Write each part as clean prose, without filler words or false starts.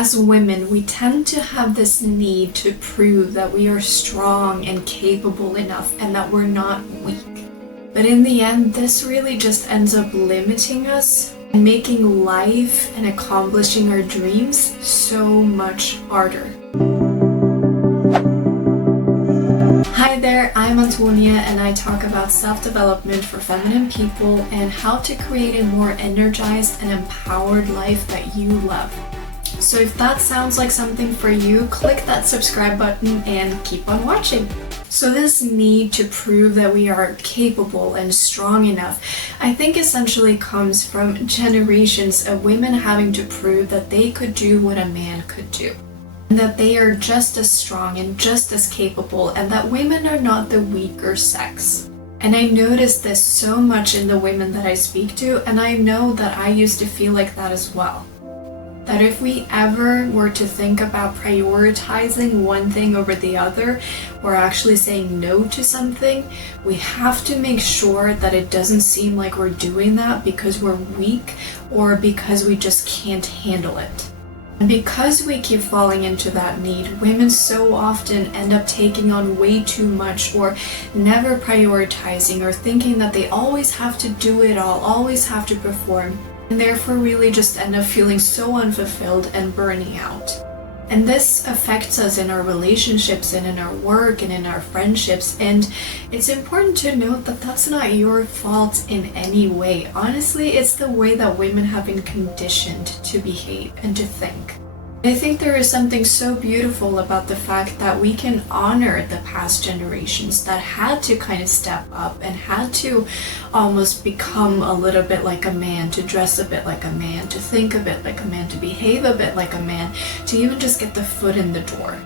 As women, we tend to have this need to prove that we are strong and capable enough and that we're not weak. But in the end, this really just ends up limiting us and making life and accomplishing our dreams so much harder. Hi there, I'm Antonie and I talk about self-development for feminine people and how to create a more energized and empowered life that you love. So if that sounds like something for you, click that subscribe button and keep on watching. So this need to prove that we are capable and strong enough, I think essentially comes from generations of women having to prove that they could do what a man could do. And that they are just as strong and just as capable, and that women are not the weaker sex. And I notice this so much in the women that I speak to, and I know that I used to feel like that as well. That if we ever were to think about prioritizing one thing over the other, or actually saying no to something, we have to make sure that it doesn't seem like we're doing that because we're weak or because we just can't handle it. And because we keep falling into that need, women so often end up taking on way too much or never prioritizing or thinking that they always have to do it all, always have to perform, and therefore really just end up feeling so unfulfilled and burning out. And this affects us in our relationships and in our work and in our friendships, and it's important to note that that's not your fault in any way. Honestly, it's the way that women have been conditioned to behave and to think. I think there is something so beautiful about the fact that we can honor the past generations that had to kind of step up and had to almost become a little bit like a man, to dress a bit like a man, to think a bit like a man, to behave a bit like a man, to even just get the foot in the door.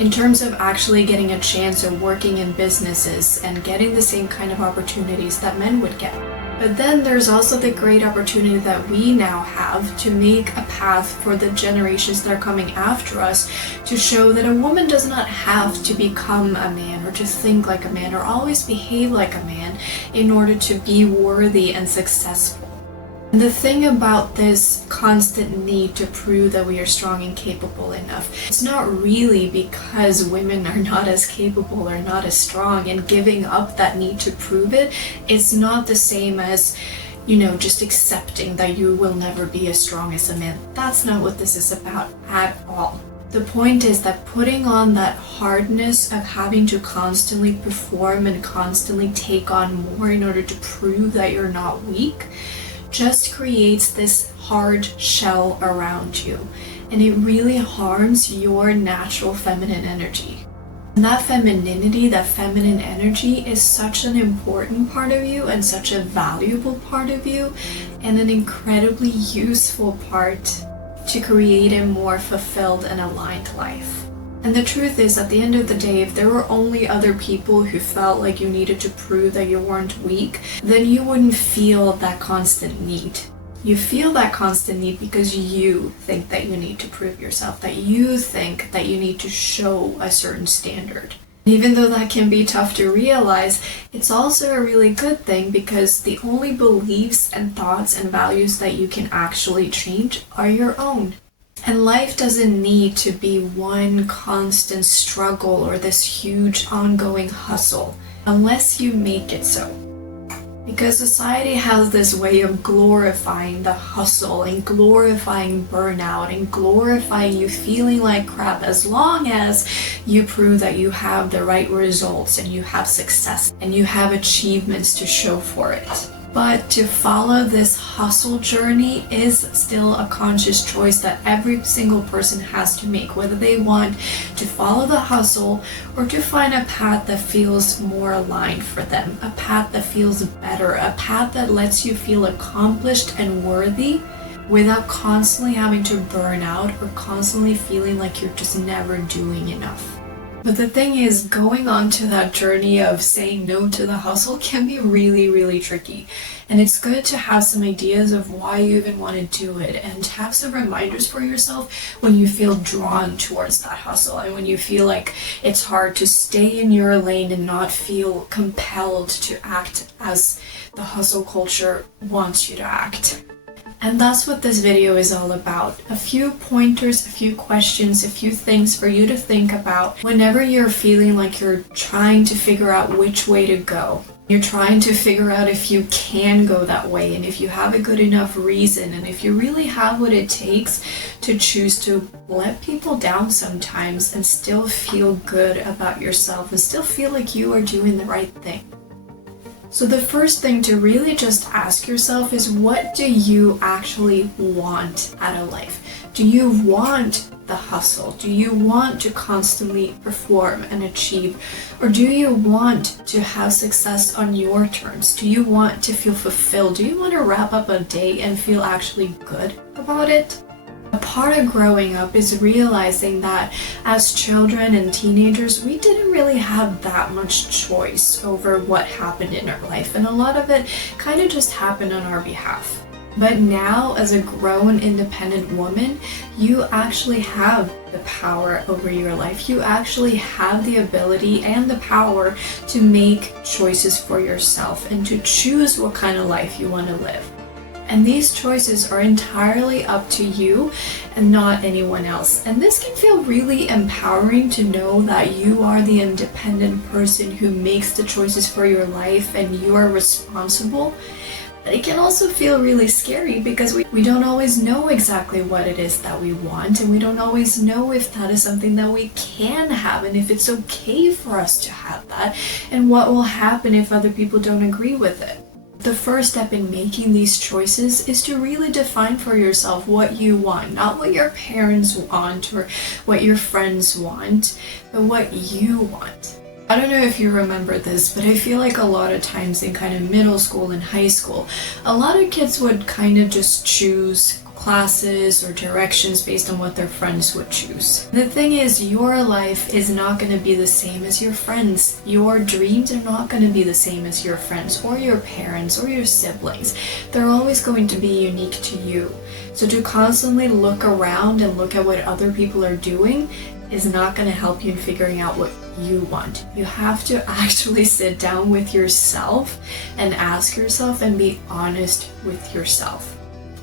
In terms of actually getting a chance of working in businesses and getting the same kind of opportunities that men would get. But then there's also the great opportunity that we now have to make a path for the generations that are coming after us to show that a woman does not have to become a man or to think like a man or always behave like a man in order to be worthy and successful. And the thing about this constant need to prove that we are strong and capable enough, it's not really because women are not as capable or not as strong, and giving up that need to prove it, it's not the same as, just accepting that you will never be as strong as a man. That's not what this is about at all. The point is that putting on that hardness of having to constantly perform and constantly take on more in order to prove that you're not weak just creates this hard shell around you, and it really harms your natural feminine energy. And that femininity, that feminine energy is such an important part of you and such a valuable part of you and an incredibly useful part to create a more fulfilled and aligned life. And the truth is, at the end of the day, if there were only other people who felt like you needed to prove that you weren't weak, then you wouldn't feel that constant need. You feel that constant need because you think that you need to prove yourself, that you think that you need to show a certain standard. Even though that can be tough to realize, it's also a really good thing because the only beliefs and thoughts and values that you can actually change are your own. And life doesn't need to be one constant struggle or this huge ongoing hustle unless you make it so. Because society has this way of glorifying the hustle and glorifying burnout and glorifying you feeling like crap as long as you prove that you have the right results and you have success and you have achievements to show for it. But to follow this hustle journey is still a conscious choice that every single person has to make, whether they want to follow the hustle or to find a path that feels more aligned for them, a path that feels better, a path that lets you feel accomplished and worthy without constantly having to burn out or constantly feeling like you're just never doing enough. But the thing is, going on to that journey of saying no to the hustle can be really, really tricky. And it's good to have some ideas of why you even want to do it and have some reminders for yourself when you feel drawn towards that hustle and when you feel like it's hard to stay in your lane and not feel compelled to act as the hustle culture wants you to act. And that's what this video is all about. A few pointers, a few questions, a few things for you to think about whenever you're feeling like you're trying to figure out which way to go. You're trying to figure out if you can go that way and if you have a good enough reason and if you really have what it takes to choose to let people down sometimes and still feel good about yourself and still feel like you are doing the right thing. So the first thing to really just ask yourself is, what do you actually want out of life? Do you want the hustle? Do you want to constantly perform and achieve? Or do you want to have success on your terms? Do you want to feel fulfilled? Do you want to wrap up a day and feel actually good about it? A part of growing up is realizing that as children and teenagers, we didn't really have that much choice over what happened in our life, and a lot of it kind of just happened on our behalf. But now, as a grown, independent woman, you actually have the power over your life. You actually have the ability and the power to make choices for yourself and to choose what kind of life you want to live. And these choices are entirely up to you and not anyone else. And this can feel really empowering to know that you are the independent person who makes the choices for your life and you are responsible. But it can also feel really scary because we don't always know exactly what it is that we want, and we don't always know if that is something that we can have and if it's okay for us to have that, and what will happen if other people don't agree with it. The first step in making these choices is to really define for yourself what you want, not what your parents want or what your friends want, but what you want. I don't know if you remember this, but I feel like a lot of times in kind of middle school and high school, a lot of kids would kind of just choose classes or directions based on what their friends would choose. The thing is, your life is not going to be the same as your friends. Your dreams are not going to be the same as your friends or your parents or your siblings. They're always going to be unique to you. So to constantly look around and look at what other people are doing is not going to help you in figuring out what you want. You have to actually sit down with yourself and ask yourself and be honest with yourself.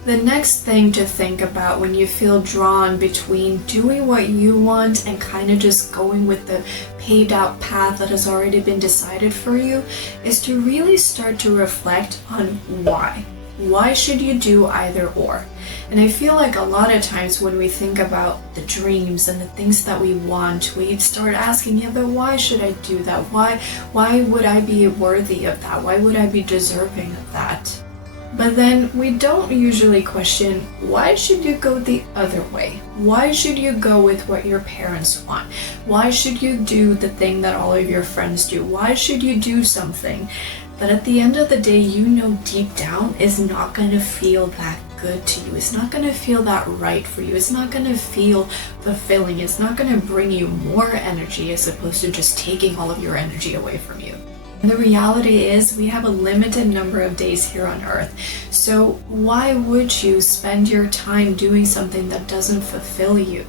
The next thing to think about when you feel drawn between doing what you want and kind of just going with the paved out path that has already been decided for you is to really start to reflect on why. Why should you do either or? And I feel like a lot of times when we think about the dreams and the things that we want, we start asking, yeah, but why should I do that? Why would I be worthy of that? Why would I be deserving of that? But then we don't usually question, why should you go the other way? Why should you go with what your parents want? Why should you do the thing that all of your friends do? Why should you do something that at the end of the day you know deep down is not going to feel that good to you? It's not going to feel that right for you. It's not going to feel fulfilling. It's not going to bring you more energy as opposed to just taking all of your energy away from you. The reality is we have a limited number of days here on earth. So why would you spend your time doing something that doesn't fulfill you?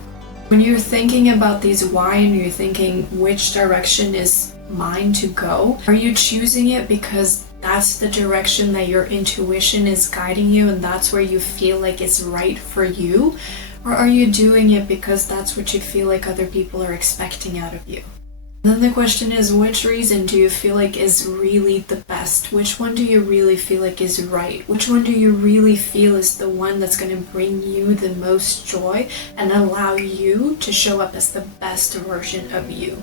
When you're thinking about these why and you're thinking which direction is mine to go, are you choosing it because that's the direction that your intuition is guiding you and that's where you feel like it's right for you? Or are you doing it because that's what you feel like other people are expecting out of you? Then the question is, which reason do you feel like is really the best? Which one do you really feel like is right? Which one do you really feel is the one that's going to bring you the most joy and allow you to show up as the best version of you?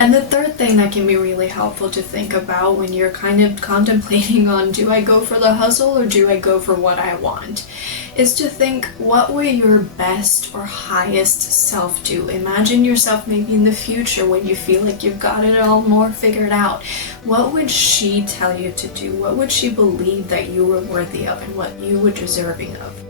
And the third thing that can be really helpful to think about when you're kind of contemplating on, do I go for the hustle or do I go for what I want, is to think, what will your best or highest self do? Imagine yourself maybe in the future when you feel like you've got it all more figured out. What would she tell you to do? What would she believe that you were worthy of and what you were deserving of?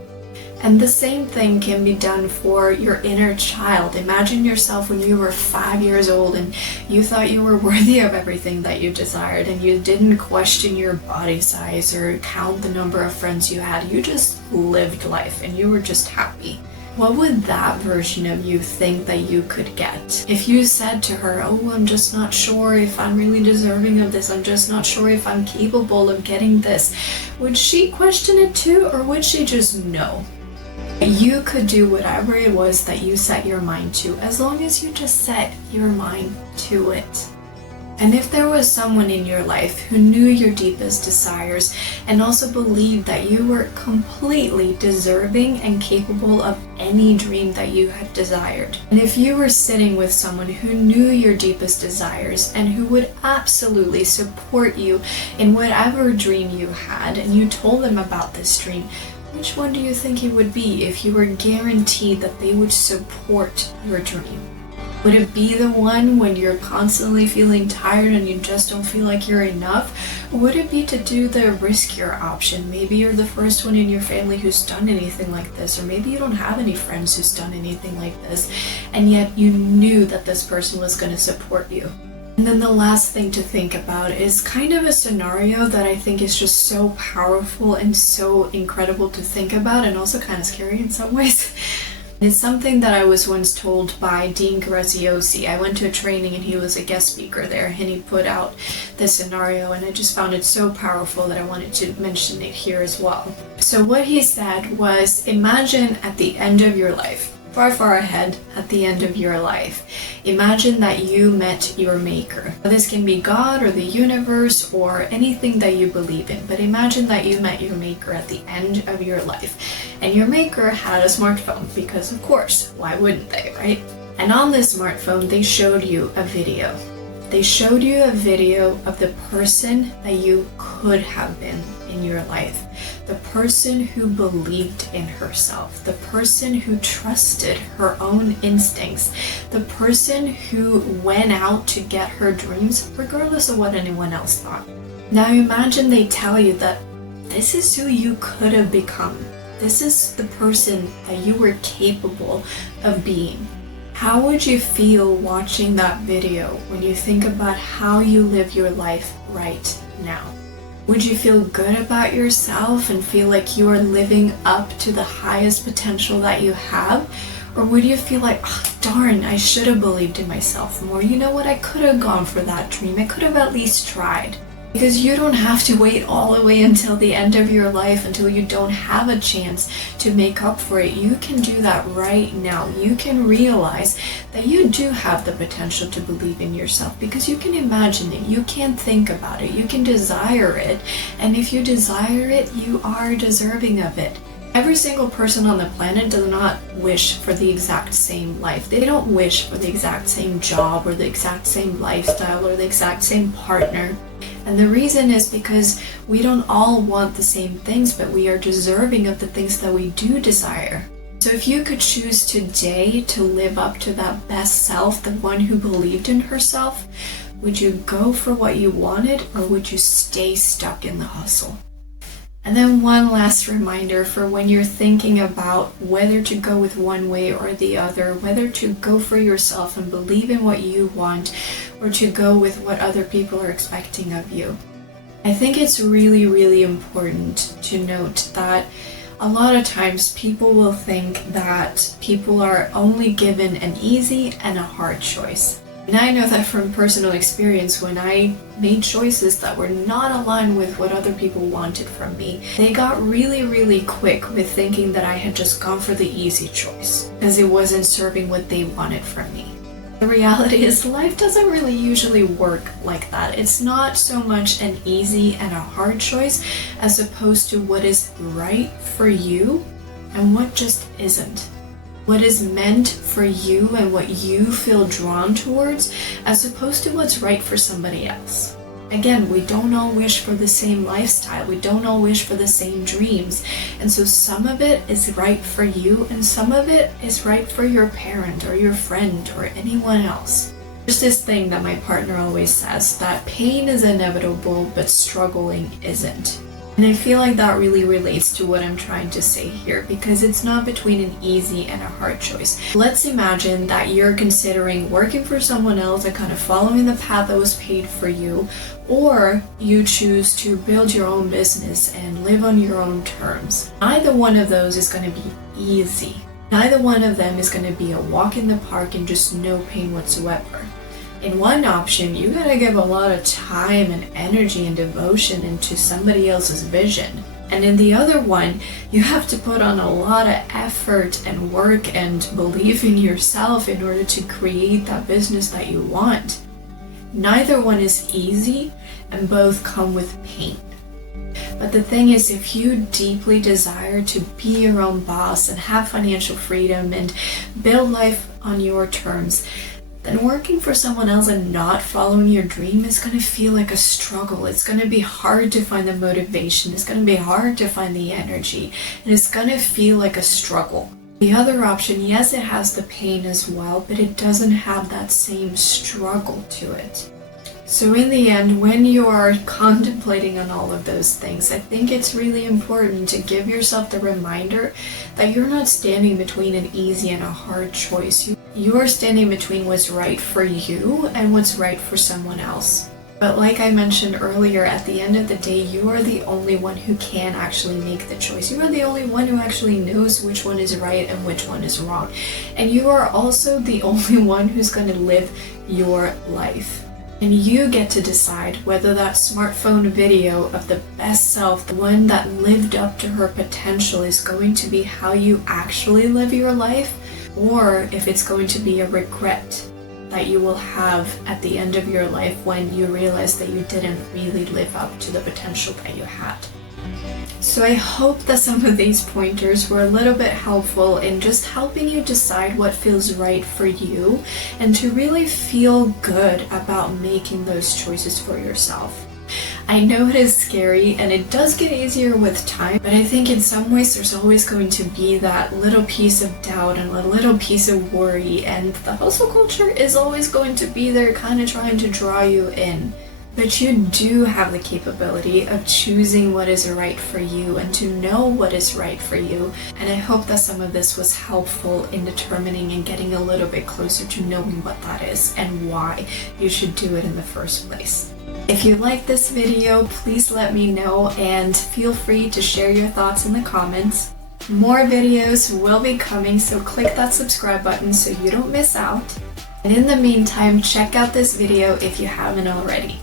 And the same thing can be done for your inner child. Imagine yourself when you were 5 years old and you thought you were worthy of everything that you desired and you didn't question your body size or count the number of friends you had. You just lived life and you were just happy. what would that version of you think that you could get? If you said to her, oh, I'm just not sure if I'm really deserving of this, I'm just not sure if I'm capable of getting this, would she question it too, or would she just know? You could do whatever it was that you set your mind to, as long as you just set your mind to it. And if there was someone in your life who knew your deepest desires and also believed that you were completely deserving and capable of any dream that you had desired, and if you were sitting with someone who knew your deepest desires and who would absolutely support you in whatever dream you had, and you told them about this dream, which one do you think it would be if you were guaranteed that they would support your dream? Would it be the one when you're constantly feeling tired and you just don't feel like you're enough? Or would it be to do the riskier option? Maybe you're the first one in your family who's done anything like this, or maybe you don't have any friends who's done anything like this, and yet you knew that this person was going to support you. And then the last thing to think about is kind of a scenario that I think is just so powerful and so incredible to think about, and also kind of scary in some ways. It's something that I was once told by Dean Graziosi. I went to a training and he was a guest speaker there, and he put out this scenario, and I just found it so powerful that I wanted to mention it here as well. So what he said was, imagine at the end of your life, far ahead at the end of your life, imagine that you met your maker. This can be God or the universe or anything that you believe in, but imagine that you met your maker at the end of your life, and your maker had a smartphone, because of course, why wouldn't they, right? And on this smartphone, they showed you a video. They showed you a video of the person that you could have been in your life. The person who believed in herself, the person who trusted her own instincts, the person who went out to get her dreams regardless of what anyone else thought. Now imagine they tell you that this is who you could have become. This is the person that you were capable of being. How would you feel watching that video when you think about how you live your life right now? Would you feel good about yourself and feel like you are living up to the highest potential that you have? Or would you feel like, oh, darn, I should have believed in myself more. You know what, I could have gone for that dream. I could have at least tried. Because you don't have to wait all the way until the end of your life, until you don't have a chance to make up for it. You can do that right now. You can realize that you do have the potential to believe in yourself, because you can imagine it, you can think about it, you can desire it, and if you desire it, you are deserving of it. Every single person on the planet does not wish for the exact same life. They don't wish for the exact same job or the exact same lifestyle or the exact same partner. And the reason is because we don't all want the same things, but we are deserving of the things that we do desire. So if you could choose today to live up to that best self, the one who believed in herself, would you go for what you wanted, or would you stay stuck in the hustle? And then one last reminder for when you're thinking about whether to go with one way or the other, whether to go for yourself and believe in what you want, or to go with what other people are expecting of you. I think it's really, really important to note that a lot of times people will think that people are only given an easy and a hard choice. And I know that from personal experience, when I made choices that were not aligned with what other people wanted from me, they got really, really quick with thinking that I had just gone for the easy choice because it wasn't serving what they wanted from me. The reality is life doesn't really usually work like that. It's not so much an easy and a hard choice as opposed to what is right for you and what just isn't. What is meant for you and what you feel drawn towards, as opposed to what's right for somebody else. Again, we don't all wish for the same lifestyle. We don't all wish for the same dreams. And so some of it is right for you, and some of it is right for your parent or your friend or anyone else. There's this thing that my partner always says, that pain is inevitable, but struggling isn't. And I feel like that really relates to what I'm trying to say here, because it's not between an easy and a hard choice. Let's imagine that you're considering working for someone else and kind of following the path that was paid for you, or you choose to build your own business and live on your own terms. Either one of those is going to be easy. Neither one of them is going to be a walk in the park and just no pain whatsoever. In one option, you gotta give a lot of time and energy and devotion into somebody else's vision. And in the other one, you have to put on a lot of effort and work and believe in yourself in order to create that business that you want. Neither one is easy, and both come with pain. But the thing is, if you deeply desire to be your own boss and have financial freedom and build life on your terms, then working for someone else and not following your dream is going to feel like a struggle. It's going to be hard to find the motivation. It's going to be hard to find the energy. And it's going to feel like a struggle. The other option, yes, it has the pain as well, but it doesn't have that same struggle to it. So in the end, when you are contemplating on all of those things, I think it's really important to give yourself the reminder that you're not standing between an easy and a hard choice. You are standing between what's right for you and what's right for someone else. But like I mentioned earlier, at the end of the day, you are the only one who can actually make the choice. You are the only one who actually knows which one is right and which one is wrong. And you are also the only one who's going to live your life. And you get to decide whether that smartphone video of the best self, the one that lived up to her potential, is going to be how you actually live your life, or if it's going to be a regret that you will have at the end of your life when you realize that you didn't really live up to the potential that you had. So I hope that some of these pointers were a little bit helpful in just helping you decide what feels right for you and to really feel good about making those choices for yourself. I know it is scary and it does get easier with time, but I think in some ways there's always going to be that little piece of doubt and a little piece of worry, and the hustle culture is always going to be there kind of trying to draw you in. But you do have the capability of choosing what is right for you and to know what is right for you. And I hope that some of this was helpful in determining and getting a little bit closer to knowing what that is and why you should do it in the first place. If you like this video, please let me know and feel free to share your thoughts in the comments. More videos will be coming, so click that subscribe button so you don't miss out. And in the meantime, check out this video if you haven't already.